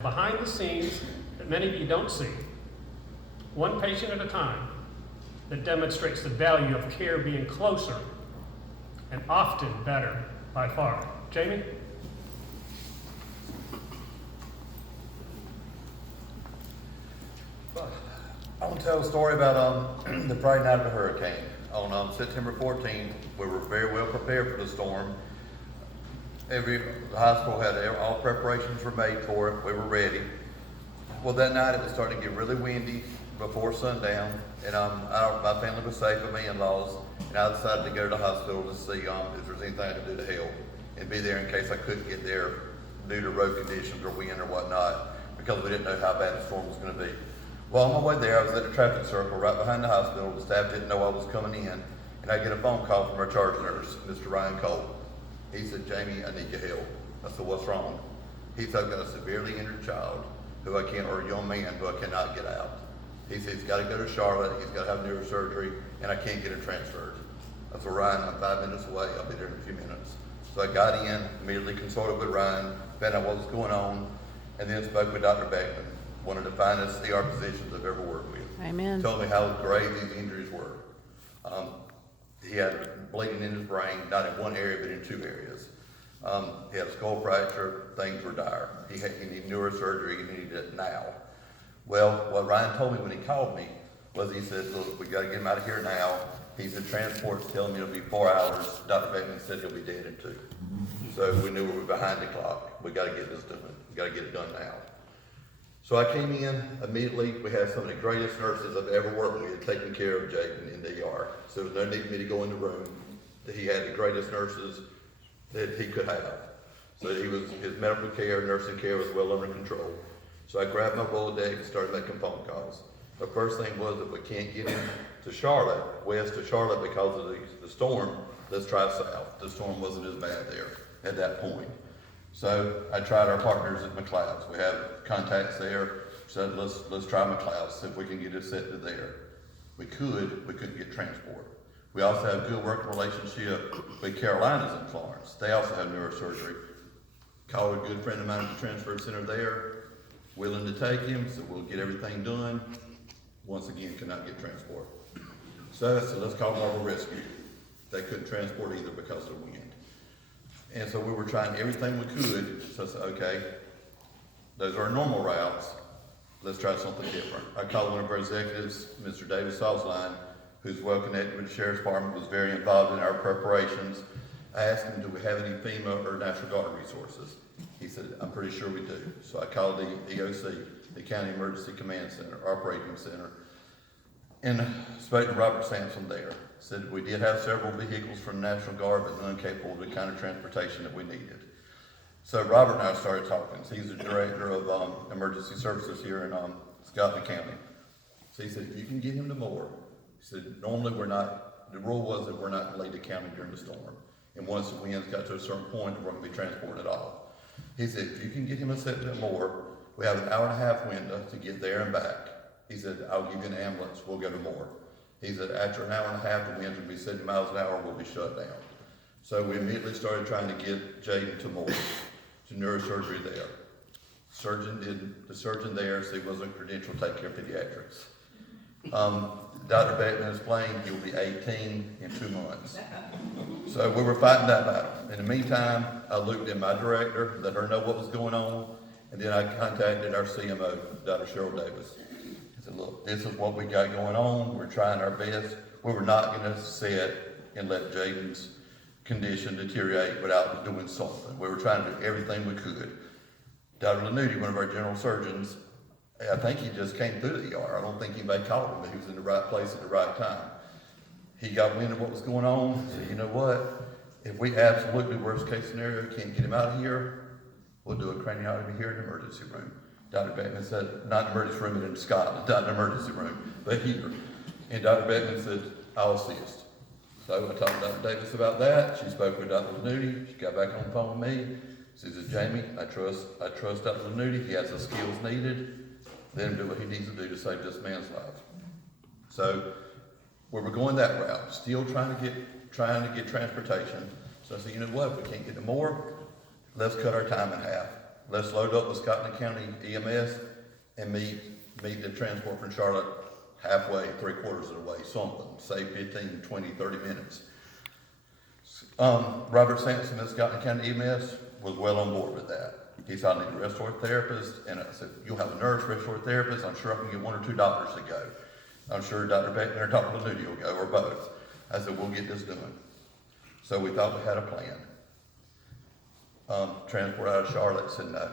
behind the scenes that many of you don't see, one patient at a time, that demonstrates the value of care being closer and often better by far. Jamie? I want to tell a story about the Friday night of the hurricane. On September 14th, we were very well prepared for the storm. The hospital had all preparations were made for it. We were ready. Well, that night it was starting to get really windy before sundown, and my family was safe with my in-laws, and I decided to go to the hospital to see if there was anything I could do to help and be there in case I couldn't get there due to road conditions or wind or whatnot, because we didn't know how bad the storm was going to be. Well, on my way there, I was at the traffic circle right behind the hospital. The staff didn't know I was coming in, and I get a phone call from our charge nurse, Mr. Ryan Cole. He said, "Jamie, I need your help." I said, "What's wrong?" He said, "I've got a severely injured child or a young man who I cannot get out." He said, "He's got to go to Charlotte, he's got to have neurosurgery, and I can't get him transferred." I said, "Ryan, I'm 5 minutes away, I'll be there in a few minutes." So I got in, immediately consulted with Ryan, found out what was going on, and then spoke with Dr. Beckman, one of the finest ER physicians I've ever worked with. Amen. Told me how grave these injuries were. He had bleeding in his brain, not in one area, but in two areas. He had a skull fracture, things were dire. He needed neurosurgery, he needed it now. Well, what Ryan told me when he called me was, he said, "Look, we got to get him out of here now." He said, "Transport's telling me it'll be 4 hours. Dr. Beckman said he'll be dead in 2. So we knew we were behind the clock. We got to get this done. We got to get it done now. So I came in immediately. We had some of the greatest nurses I've ever worked with taking care of Jadon in the ER. So there was no need for me to go in the room. He had the greatest nurses that he could have. So his medical care, nursing care was well under control. So I grabbed my Rolodex and started making phone calls. The first thing was, that we can't get him to Charlotte, west to Charlotte because of the storm, let's try south. The storm wasn't as bad there at that point. So I tried our partners at McLeod's. We have contacts there. Said, let's try McLeod's, see if we can get it set to there. We couldn't get transport. We also have a good working relationship with Carolinas in Florence. They also have neurosurgery. Called a good friend of mine at the transfer center there, willing to take him, so we'll get everything done. Once again, cannot get transport. So I said, let's call Marvel Rescue. They couldn't transport either because of the wind. And so we were trying everything we could. So I said, okay, those are our normal routes. Let's try something different. I called one of our executives, Mr. David Salzline, who's well connected with the Sheriff's Department, was very involved in our preparations. I asked him, do we have any FEMA or National Guard resources? He said, I'm pretty sure we do. So I called the EOC, the County Emergency Command Center, Operating Center, and spoke to Robert Sampson there. Said we did have several vehicles from the National Guard, but none capable of the kind of transportation that we needed. So Robert and I started talking. So he's the director of emergency services here in Scotland County. So he said, if you can get him to Moore, he said, normally the rule was that we're not going to leave the county during the storm. And once the winds got to a certain point, we're going to be transported off. He said, if you can get him a set at Moore, we have an 1.5-hour window to get there and back. He said, I'll give you an ambulance, we'll go to Moore. He said, after an 1.5 hours, the winds will be 70 miles an hour, we'll be shut down. So we immediately started trying to get Jadon to Moore, to neurosurgery there. The surgeon there said he wasn't credentialed to take care of pediatrics. Dr. Beckman explained he'll be 18 in 2 months. So we were fighting that battle. In the meantime, I looped in my director, let her know what was going on, and then I contacted our CMO, Dr. Cheryl Davis. I said, look, this is what we got going on. We're trying our best. We were not going to sit and let Jadon's condition deteriorate without doing something. We were trying to do everything we could. Dr. Lanuti, one of our general surgeons, I think he just came through the ER. I don't think anybody called him, but he was in the right place at the right time. He got wind of what was going on. Said, you know what? If we absolutely worst case scenario can't get him out of here, we'll do a craniotomy here in the emergency room. Dr. Beckman said, not in the emergency room in Scotland, not in the emergency room, but here. And Dr. Beckman said, I'll assist. So I talked to Dr. Davis about that. She spoke with Dr. Lanuti. She got back on the phone with me. She said, Jamie, I trust Dr. Lanuti. He has the skills needed. Let him do what he needs to do to save this man's life. So we were going that route, still trying to get transportation. So I said, you know what, if we can't get to Moore, let's cut our time in half. let's load up with Scotland County EMS and meet the transport from Charlotte halfway, 3/4 of the way, something, say 15, 20, 30 minutes. Robert Sampson at Scotland County EMS was well on board with that. He said, I need a respiratory therapist, and I said, you'll have a nurse, respiratory therapist, I'm sure I can get 1 or 2 doctors to go. I'm sure Dr. Beckman or Dr. Lanuti will go, or both. I said, we'll get this done. So we thought we had a plan. Transport out of Charlotte said no.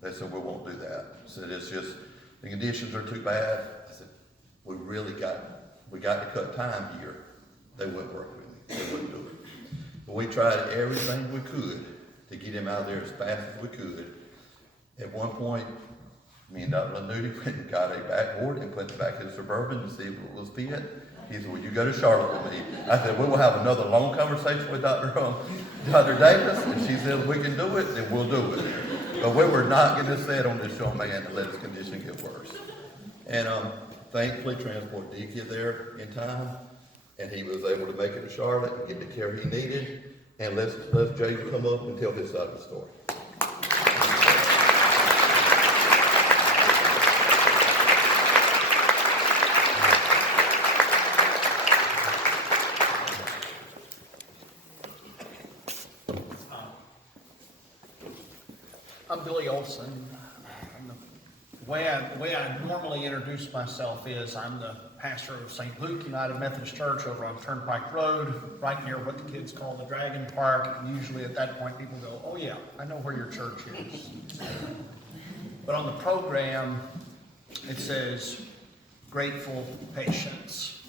They said, we won't do that. Said, it's just, the conditions are too bad. I said, we got to cut time here. They wouldn't work with me. They wouldn't do it. But we tried everything we could to get him out of there as fast as we could. At one point, me and Dr. Lanuti went and got a backboard and put it back in Suburban to see if it was fit. He said, will you go to Charlotte with me? I said, we will have another long conversation with Dr. Davis. And she said, if we can do it, then we'll do it. But we were not going to sit on this young man and let his condition get worse. And thankfully, transport did get there in time. And he was able to make it to Charlotte and get the care he needed. And let's Jadon come up and tell his side of the story. I'm Billy Olsen. The way I normally introduce myself is I'm the pastor of St. Luke United Methodist Church over on Turnpike Road, right near what the kids call the Dragon Park. And usually at that point people go, oh yeah, I know where your church is. But on the program, it says grateful patience.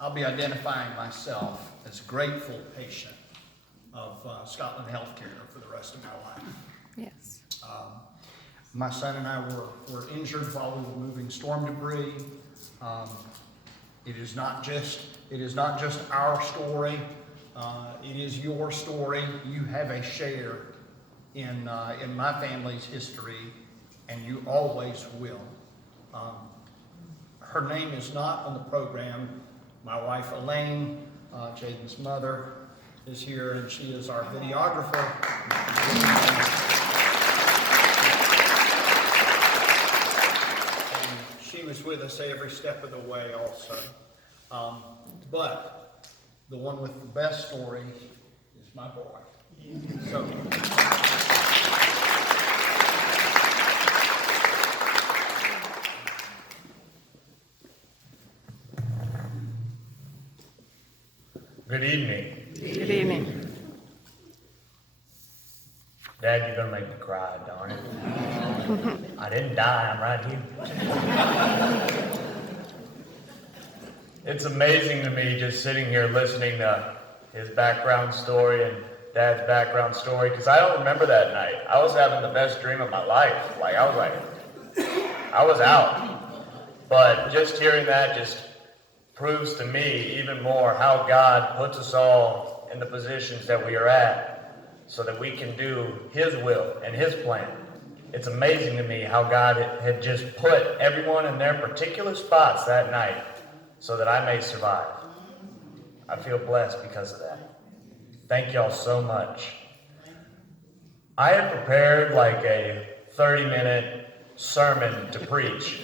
I'll be identifying myself as grateful patient of Scotland Healthcare for the rest of my life. Yes. My son and I were injured while we were moving storm debris. It is not just our story. It is your story. You have a share in my family's history, and you always will. Her name is not on the program. My wife Elaine, Jadon's mother, is here, and she is our videographer. And she was with us every step of the way also. But the one with the best story is my boy. So, Good evening. Good evening. Dad, you're gonna make me cry, darn it. I didn't die, I'm right here. It's amazing to me just sitting here listening to his background story and Dad's background story, because I don't remember that night. I was having the best dream of my life. I was out. But just hearing that just proves to me even more how God puts us all in the positions that we are at so that we can do His will and His plan. It's amazing to me how God had just put everyone in their particular spots that night so that I may survive. I feel blessed because of that. Thank y'all so much. I had prepared like a 30-minute sermon to preach.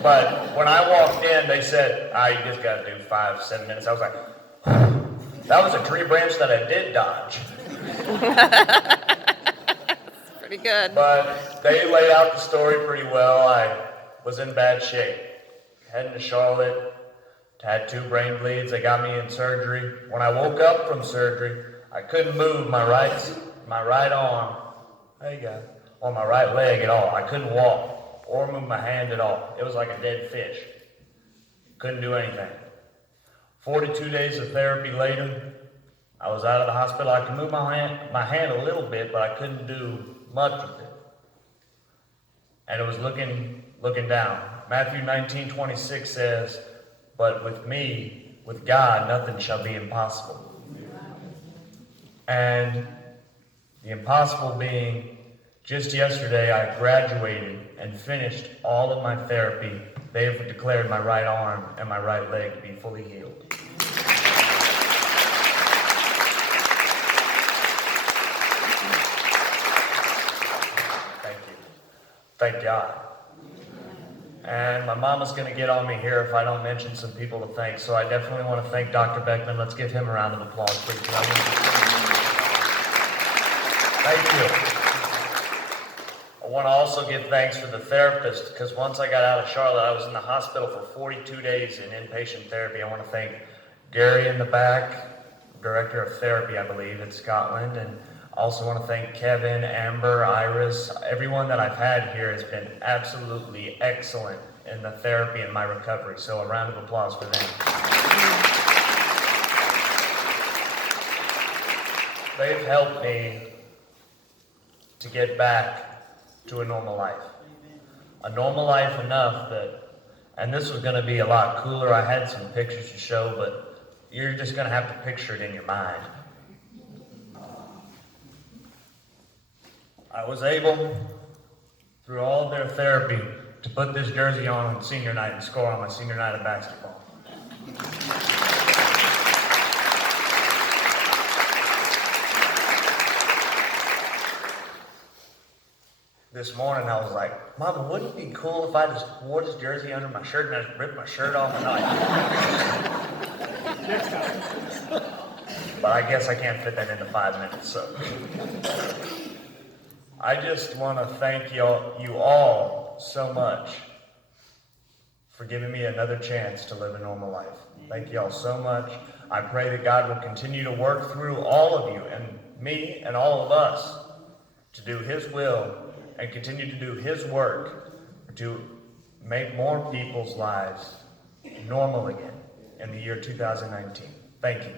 But when I walked in, they said, you just got to do 5-7 minutes. I was like, that was a tree branch that I did dodge. Pretty good. But they laid out the story pretty well. I was in bad shape. Heading to Charlotte, had 2 brain bleeds. They got me in surgery. When I woke up from surgery, I couldn't move my right arm, there you go, or my right leg at all. I couldn't walk or move my hand at all. It was like a dead fish. Couldn't do anything. 42 days of therapy later, I was out of the hospital. I could move my hand a little bit, but I couldn't do much with it. And it was looking down. Matthew 19:26 says, but with me, with God, nothing shall be impossible. And the impossible being, just yesterday I graduated and finished all of my therapy. They have declared my right arm and my right leg to be fully healed. thank God. And my mama's going to get on me here if I don't mention some people to thank, so I definitely want to thank Dr. Beckman. Let's give him a round of applause, please. Thank you. I want to also give thanks to the therapist, because once I got out of Charlotte, I was in the hospital for 42 days in inpatient therapy. I want to thank Gary in the back, director of therapy, I believe, at Scotland, and I also want to thank Kevin, Amber, Iris. Everyone that I've had here has been absolutely excellent in the therapy and my recovery, so a round of applause for them. They've helped me to get back to a normal life. A normal life enough that, and this was going to be a lot cooler. I had some pictures to show, but you're just going to have to picture it in your mind. I was able, through all of their therapy, to put this jersey on senior night and score on my senior night of basketball. This morning I was like, Mama, wouldn't it be cool if I just wore this jersey under my shirt and I just ripped my shirt off and But I guess I can't fit that into 5 minutes, so. I just want to thank you all so much for giving me another chance to live a normal life. Thank you all so much. I pray that God will continue to work through all of you and me and all of us to do His will and continue to do His work to make more people's lives normal again in the year 2019. Thank you.